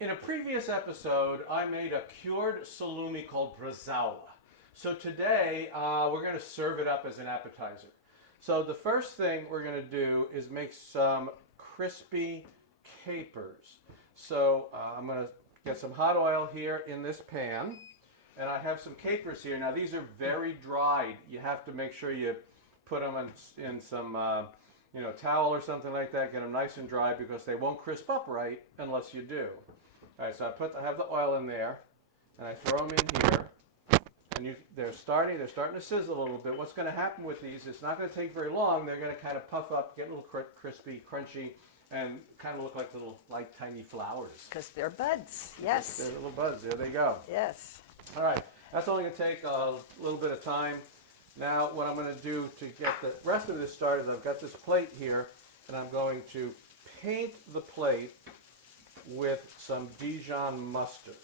In a previous episode, I made a cured salumi called Bresaola. So today, we're going to serve it up as an appetizer. So the first thing we're going to do is make some crispy capers. So I'm going to get some hot oil here in this pan. And I have some capers here. Now these are very dried. You have to make sure you put them in some towel or something like that. Get them nice and dry because they won't crisp up right unless you do. All right, so I have the oil in there, and I throw them in here, and they're starting to sizzle a little bit. What's going to happen with these? It's not going to take very long. They're going to kind of puff up, get a little crispy, crunchy, and kind of look like little, tiny flowers. Because they're buds. Yes. They're little buds. There they go. Yes. All right, that's only going to take a little bit of time. Now, what I'm going to do to get the rest of this started is I've got this plate here, and I'm going to paint the plate with some Dijon mustard.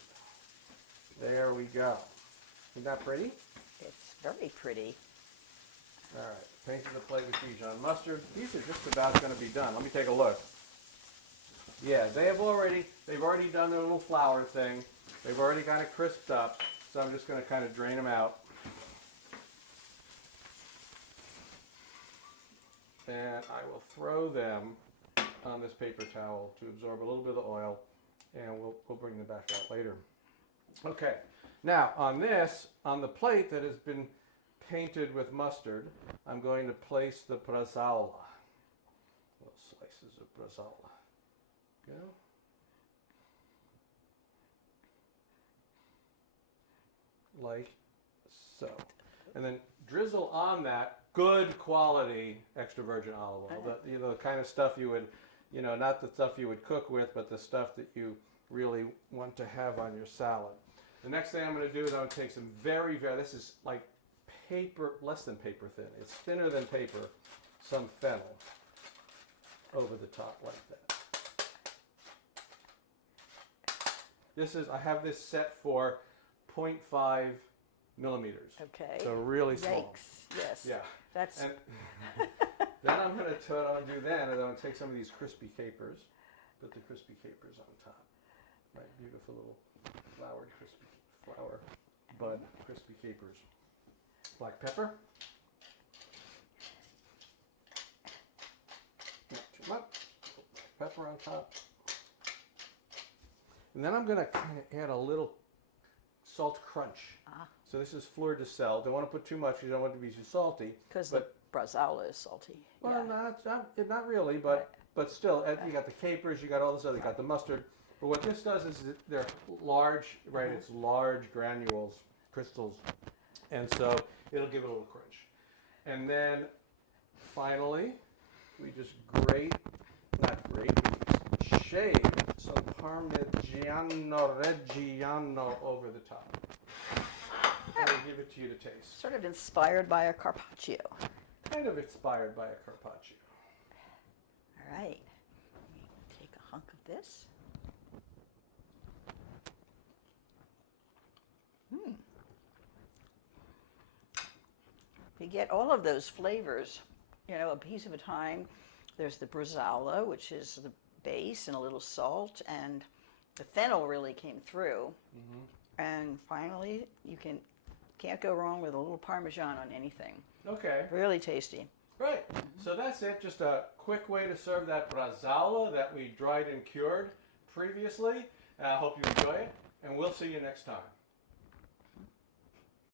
There we go. Isn't that pretty? It's very pretty. All right, painted the plate with Dijon mustard. These are just about going to be done. Let me take a look. Yeah, they've already done their little flour thing. They've already kind of crisped up, so I'm just going to kind of drain them out. And I will throw them on this paper towel to absorb a little bit of the oil, and we'll bring them back out later. Okay, now on the plate that has been painted with mustard, I'm going to place the bresaola. Little slices of bresaola. Go. Like so. And then drizzle on that good quality extra virgin olive oil. The kind of stuff you would, not the stuff you would cook with, but the stuff that you really want to have on your salad. The next thing I'm going to do is I'm going to take some this is like paper, less than paper thin. It's thinner than paper, some fennel over the top like that. I have this set for 0.5 millimeters. Okay. So really small. Yikes. Yes. Yeah. That's. And then I'm going to take some of these crispy capers, put the crispy capers on top. Right, beautiful little flower bud crispy capers. Black pepper. Not too much. Black pepper on top. And then I'm going to kind of add a little salt crunch. So this is fleur de sel. Don't want to put too much because you don't want it to be too salty. Because the bresaola is salty. Well, yeah. not really, but still, you got the capers, you got all this other, you got the mustard. But what this does is they're large, right? It's large granules, crystals, and so it'll give it a little crunch. And then finally, we just shave some Parmigiano Reggiano over the top. I'll give it to you to taste. Sort of inspired by a carpaccio. Kind of inspired by a carpaccio. All right. Take a hunk of this. You get all of those flavors, a piece of a time. There's the bresaola, which is the base, and a little salt, and the fennel really came through. Mm-hmm. And finally, you can't go wrong with a little Parmesan on anything. Okay. Really tasty. Right. Mm-hmm. So that's it. Just a quick way to serve that bresaola that we dried and cured previously. I hope you enjoy it, and we'll see you next time.